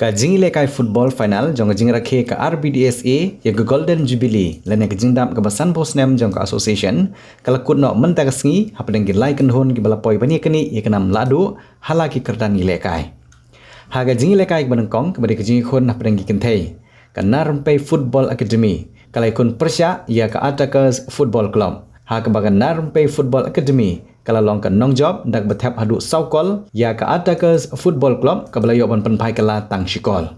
Ka jing lekai football final jong jing rakhe ka RBDSA ya ke Golden Jubilee lene ke jing dam ke basan posnem jong ka association kala kudno menta kasngi hapdeng ki lai kenhon ki balapoi bani keni ya kenam ladu halaki kerdan ni lekai. Haga jing lekai ke banengkong ke bade ke jing khon hapdeng ki kentai. Ka Narumpai Football Academy kala ikun persya ya ka Attackers Football Club. Ha ke bagan Narumpai Football Academy kala long ka nongjob dak betap hadu saukol ya ka Attackers Football Club ka balayo ban penpai kala tang shikol.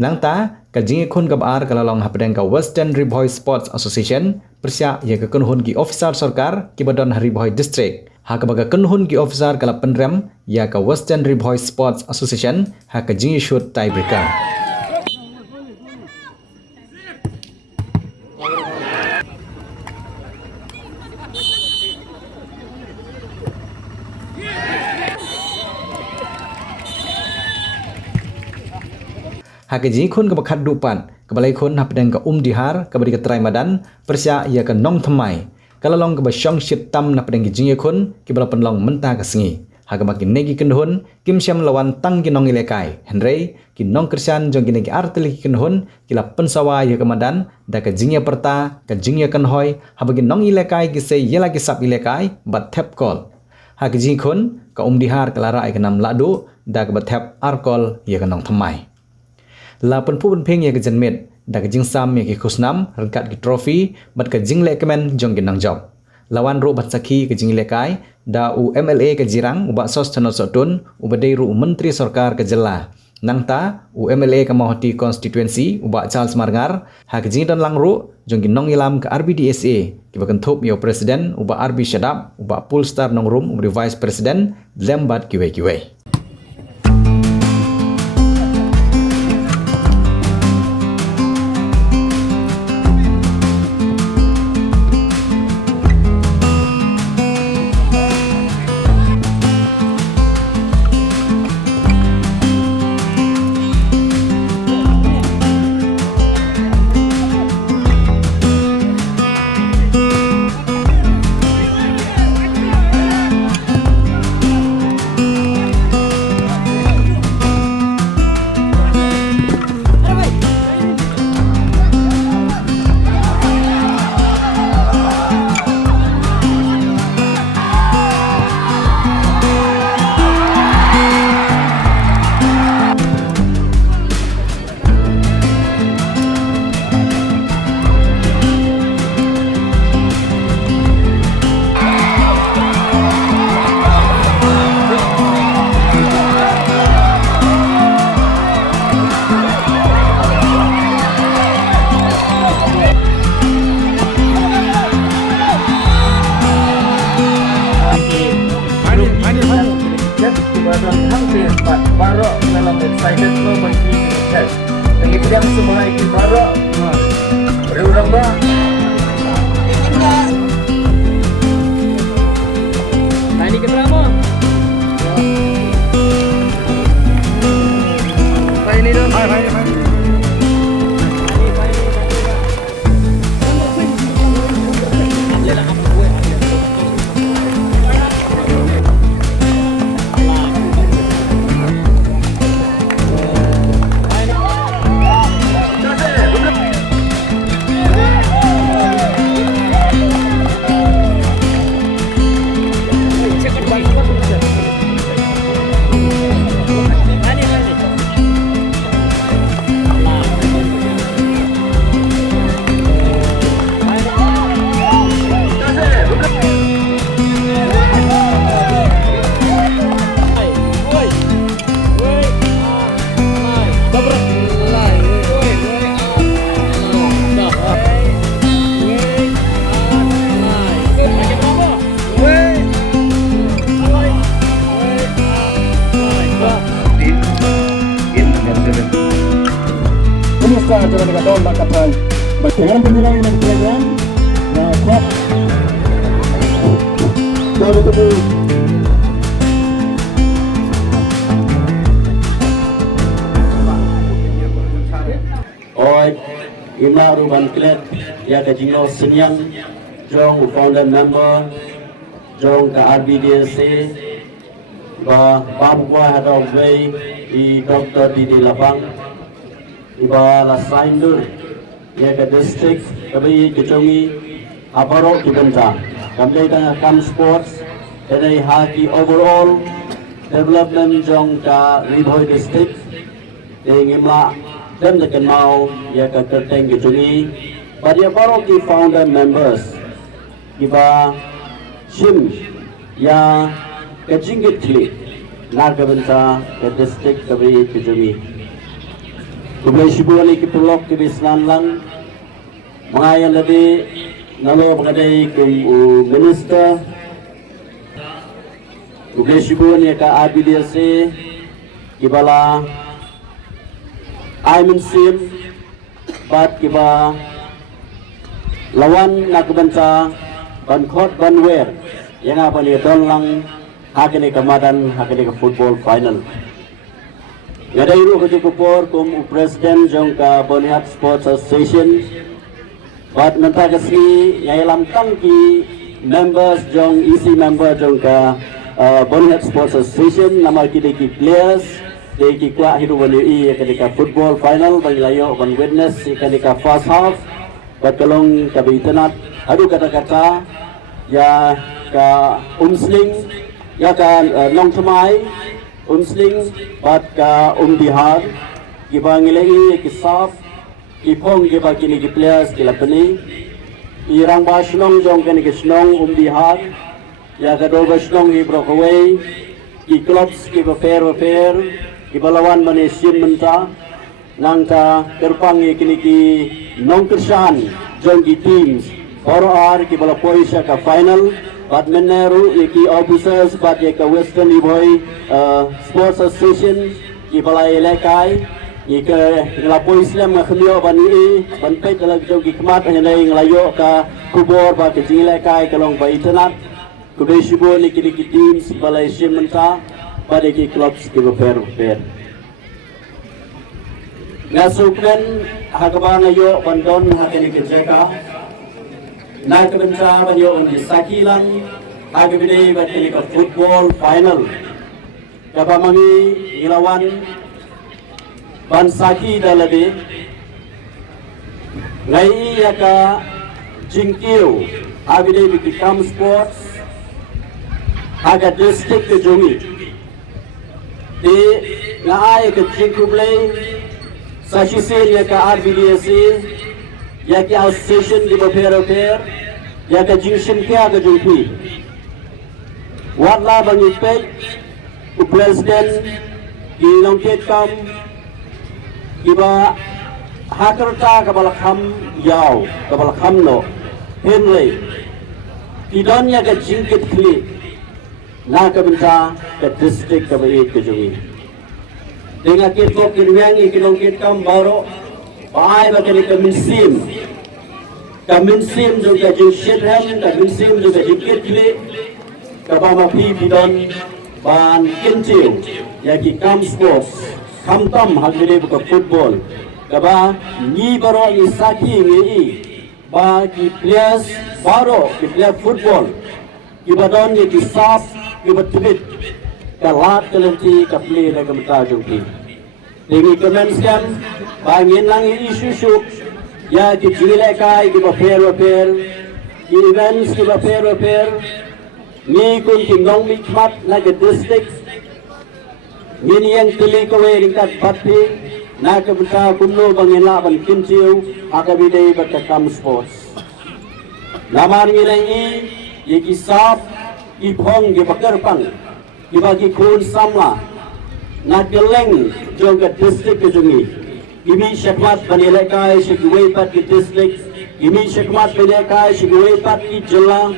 Nang ta ka jingi khun ka bar kala long hapdeng ka Western Riboy Sports Association persya ya ka kunhun ki officer sarkar ki badon Riboy District. Ha ka baga kunhun ki officer kala penrem ya ka Western Riboy Sports Association ha ka jingi shoot tiebreaker. Hak jing khun ke bakat dupan ke balai khun hapdeng ke dihar ke badi ke trai madan persya ia ke nong thamai kala long ke basyong shit tam na pedeng jing khun ke bala penlong menta ke sengi hak bagi negi kendhun kim syam lawan tang ki nong ilekai henrei ki nong kersan jong ki negi arteli ki kendhun ki la pensawa ia ke madan da ke jing perta ke jing kan hoi ha bagi nong ilekai ki se yela ki sap ilekai bat thep kol hak jing khun ke dihar ke lara ai ke nam ladu da ke bat thep arkol ia ke nong thamai. La penpu penpeng ya ke jenmet da ke jing sam ya ke khusnam rangkat ki trophy bat ke jing lekemen jong ginang job lawan ru bat sakhi ke jing lekai da u MLA ke jirang u ba sos tanot sotun u badai ru menteri sarkar ke jela nang ta u MLA ke mahoti constituency u ba Charles Marngar ha ke jing dan lang ru jong ginong ilam ke RBDSA ki bakan thop yo presiden u ba RB Shadap u ba Pulstar nong rum u vice president lembat kiwe baru dalam excited lo bagi test. Yang yang semula ikut baru, berurang ba? Tadi keterama. Baik ni dong. Baik. Pemirsa acara dekat daun bakatan dengan penjenang yang kalian nah kuat lalu tepuk oi ina ruban klet ya ke jino senyang jong founder member jong ke RBDSA ba babu kwa hadau bay I Dr. Didi Lapang Iba Lasaindur Ya ke district Kabi Kecongi Aparok Kibenta Kamlay tengah kam sports Dari haki overall Development jong ka Riboy district Ngimla dan tekan mau Ya ke kerteng Kecongi Pada Aparok ki founder members Iba Shim Ya kejingit klik Nagabenta ke district Kabi Kecongi Kublai Shibuan iki pelok ke Bisnan lang Mengayan lebih Nalo pengadai ke minister Kublai Shibuan ya ka ABDC Kibala Aimin Sim Bat kiba Lawan Nagabenta Bankot Banwer Yang apa ni don lang Hakini kamadan Hakini ke football final Ngada iru ke Kupor kum Presiden jong ka Bonihat Sports Association Bat menta kesini Yang lamkan ki members jong isi member jong ka Bonihat Sports Association Nama ki deki players Deki kuat hiru bani ketika football final Bagi layo ban witness ketika first half Bat kalong kabi tenat Adu kata-kata Ya ka umsling Ya ka nong temai Umsling bat ka Bihar Kiba ngilai kisaf Kipong kiba kini ki players kila peni Irang basnong jong kini kisnong Bihar Ya ka do basnong ibro kawai Ki clubs kiba fair Kiba lawan manesim menta Nang ta kerpangi kini ki nong kersan jong ki teams Oro ar kiba la poisa ka final Bat meneru iki officers bat ka Western Iboy Sports Association ki balai lekai ika ngelapo Islam ngkhmio bani ban pet dalam jogi kemat ngai ngelayo ka kubor ba ke lekai kalong ba internet kubai shibo ni kini teams balai shimenta pada ki clubs ki fair ngasuklen hakaba ngayo bandon hakeni kejaka Nak kebenca banyo undi sakilan agabide batili ka football final kapamangi ilawan ban saki dalabe ngai ka jingkiu agabide bikam sports aga district ke jumi di ngai ka jingkublai sashise ka RBDC Ya ki association di fair ya ka jinsin kya ka jumpi watla bangi pe u president ki longket kam kiba hakarta ka balkham yau ka balkham no henley tidon ya ka jingkit kli na ka benta ka district ka bai ka jumi dengan kit kirwang ki longket kam baro Baik bagi kaminsim juga jingshirham, kaminsim juga jingkitli, kabama pi bidon ban kintiu, yaki kam sports, kam tam hagire buka football, kaba ni baro isaki ngi, ba ki players baro ki player football, ki badon yaki sap, ki batibit, kalat kalenti kapli nagamta jungki. Dengan kemensian bangin lang isu ya ki jilekai ki fair ki events ki fair ni kun ki nong mikmat na ke district ni yang tili ko ringkat pati na ke benta kumno bangin la ban kintiu akabide batakam sports lamar ngilai ki sap ki phong ki bakarpang ki bagi kun samla nak geleng jongga district ke jungi imi syakmat banilekai shigwei pat ki district imi syakmat banilekai shigwei pat ki jela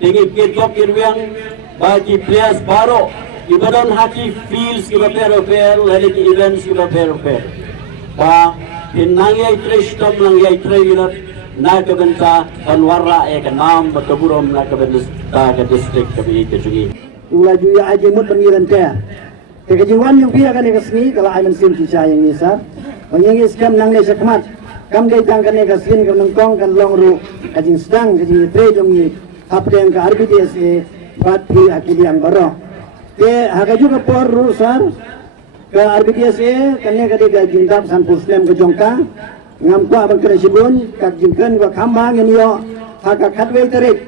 tingi kirkok kirwiang bagi players baro ibadan haki fields ki fair lari ki events ki fair ba hinangai trishtom langai trailer na kabenta panwara ek nam bakaburom na kabenta ke district ke jungi ulaju ya aje mut pengiran kaya kejiwan yang pihak kan kesini kalau ayam sim sisa yang nisar, orang yang skam nang ni sekmat, kam day tang kan kesin kan nongkong kan long ru, kajing sedang kajing tre jom ni, apa yang ke RBDS bat pi akili yang baru, ke haga juga por ru sar, ke RBDSA kanya ke dia jindap san pusnem ke jongka ngam kwa bang kena sibun kak jingken wa kambang yang yo haka katwe terik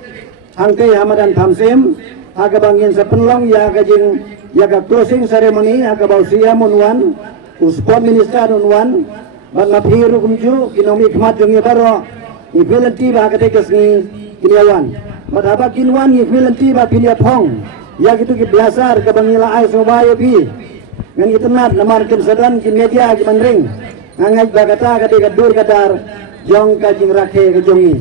hangke hamadan pamsem haka bangin sepenlong ya ka jing ya ka closing ceremony haka bausia munwan uspon minister unwan ban maphiru kumju kinomi khmat jongi baro ni filanti ba ka tekes ni kiniawan madhaba kinwan ni filanti ba pilia phong ya gitu ki biasar ka bangila ai sobayo pi ngan itu nat namar kin sedan kin media ki manring ngangai bagata ka de dur kadar jong ka jing rakhe ka jongi